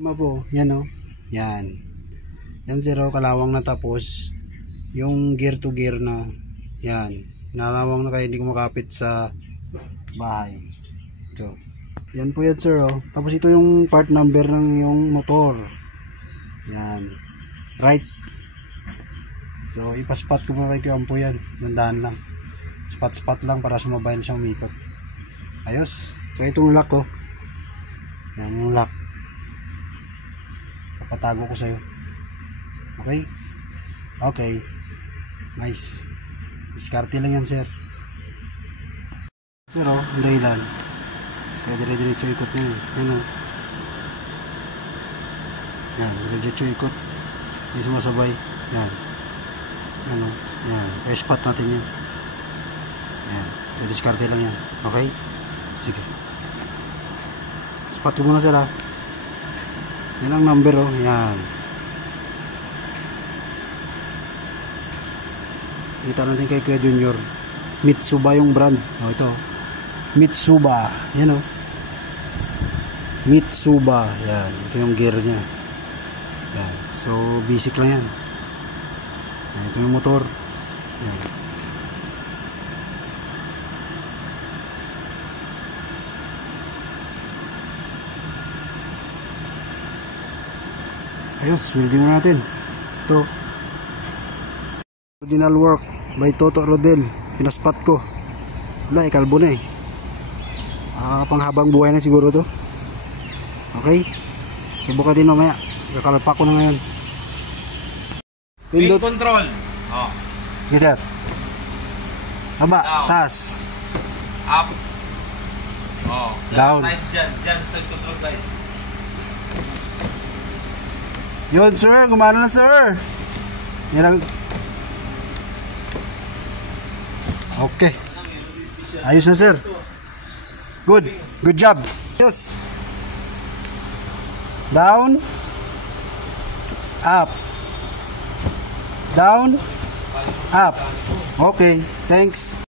Po, yan o. Yan. Yan zero, kalawang na tapos. Yung gear to gear na. Yan. Nalawang na kaya hindi ko makapit sa bahay. Ito. Yan po yan sir o. Tapos ito yung part number ng yung motor. Yan. Right. So ipaspat ko mga kay po yan. Dandahan lang. Spot lang para sumabayan siyang umikot. Ayos. So itong lock ko. Yan yung lock. Patago ko sa'yo. Okay? Okay. Nice. Diskarte lang yan, sir. Sir, oh, ang dahilan. Kaya dire-diretso ikot na yun. Yan, oh. Yan, dire-diretso ikot. Kaya sumasabay. Yan. Yan, oh. Yan. Kaya spot natin yan. Yan. Kaya diskarte lang yan. Okay? Sige. Spot ko muna, sir, ah. Yan ang number oh, yan. Kita natin kay Kuya Junior. Mitsuba yung brand. Oh, ito. Mitsuba. Yan oh. Mitsuba. Yan. Ito yung gear niya. Yan. So, basic lang yan. Yan. Ito yung motor. Yan. Ayos, welding natin. Ito. Original work by Toto Rodel. Pinaspat ko. Wala, kalbo na eh. Panghabang buhay na siguro to. Okay. Subukan din mamaya. Kakalpak ko na ngayon. Wheel control. Oh. Gitar. Baba, Down. taas. Up. Oh. Down. Side dyan. Dyan, side control side. Yun sir, gumana na sir. Yan ang... Okay. Ayos na sir. Good. Good job. Yes. Down. Up. Down. Up. Okay. Thanks.